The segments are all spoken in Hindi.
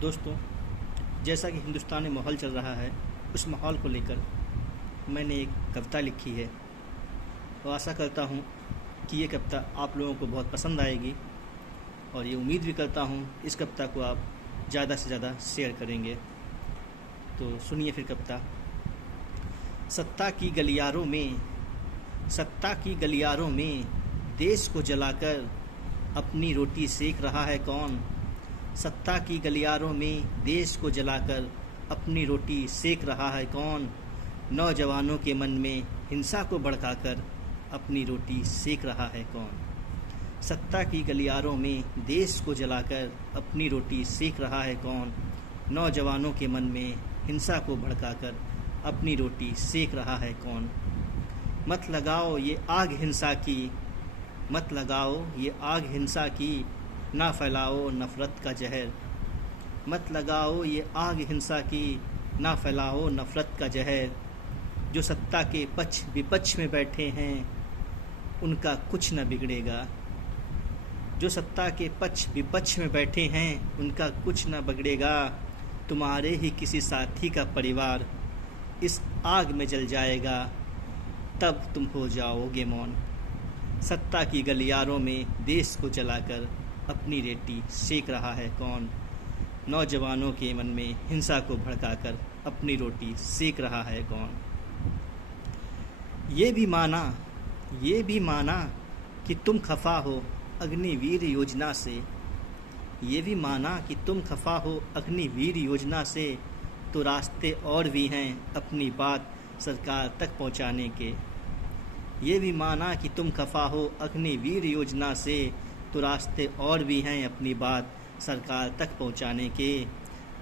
दोस्तों, जैसा कि हिंदुस्तान में माहौल चल रहा है, उस माहौल को लेकर मैंने एक कविता लिखी है और आशा करता हूँ कि ये कविता आप लोगों को बहुत पसंद आएगी और ये उम्मीद भी करता हूँ इस कविता को आप ज़्यादा से ज़्यादा शेयर करेंगे। तो सुनिए फिर कविता। सत्ता की गलियारों में देश को जलाकर अपनी रोटी सेक रहा है कौन। सत्ता की गलियारों में देश को जलाकर अपनी रोटी सेक रहा है कौन। नौजवानों के मन में हिंसा को भड़काकर अपनी रोटी सेक रहा है कौन। सत्ता की गलियारों में देश को जलाकर अपनी रोटी सेक रहा है कौन। नौजवानों के मन में हिंसा को भड़काकर अपनी रोटी सेक रहा है कौन। मत लगाओ ये आग हिंसा की, मत लगाओ ये आग हिंसा की, ना फैलाओ नफ़रत का जहर। मत लगाओ ये आग हिंसा की, ना फैलाओ नफ़रत का जहर। जो सत्ता के पक्ष विपक्ष में बैठे हैं उनका कुछ न बिगड़ेगा। जो सत्ता के पक्ष विपक्ष में बैठे हैं उनका कुछ न बिगड़ेगा। तुम्हारे ही किसी साथी का परिवार इस आग में जल जाएगा, तब तुम हो जाओगे मौन। सत्ता की गलियारों में देश को जलाकर अपनी रोटी सेक रहा है कौन। नौजवानों के मन में हिंसा को भड़काकर अपनी रोटी सेक रहा है कौन। ये भी माना कि तुम खफा हो अग्निवीर योजना से। ये भी माना कि तुम खफा हो अग्निवीर योजना से, तो रास्ते और भी हैं अपनी बात सरकार तक पहुंचाने के। ये भी माना कि तुम खफा हो अग्निवीर योजना से, तो रास्ते और भी हैं अपनी बात सरकार तक पहुंचाने के।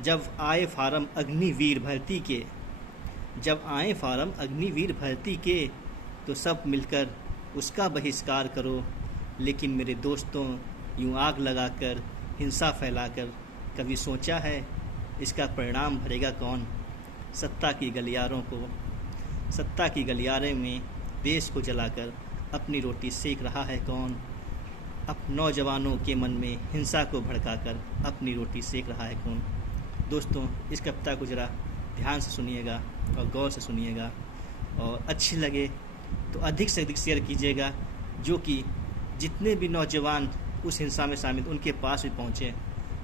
जब आए फार्म अग्निवीर भर्ती के, तो सब मिलकर उसका बहिष्कार करो। लेकिन मेरे दोस्तों, यूँ आग लगाकर हिंसा फैलाकर कभी सोचा है इसका परिणाम भरेगा कौन। सत्ता की गलियारे में देश को जलाकर अपनी रोटी सेक रहा है कौन। अब नौजवानों के मन में हिंसा को भड़काकर अपनी रोटी सेक रहा है कौन। दोस्तों, इस कविता को ज़रा ध्यान से सुनिएगा और गौर से सुनिएगा, और अच्छी लगे तो अधिक से अधिक शेयर कीजिएगा, जो कि जितने भी नौजवान उस हिंसा में शामिल उनके पास भी पहुँचें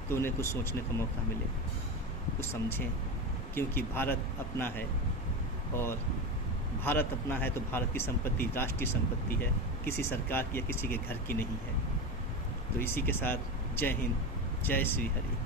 तो उन्हें कुछ सोचने का मौका मिले, कुछ समझें। क्योंकि भारत अपना है, और भारत अपना है तो भारत की संपत्ति राष्ट्रीय संपत्ति है, किसी सरकार की या किसी के घर की नहीं है। तो इसी के साथ जय हिंद, जय श्री हरि।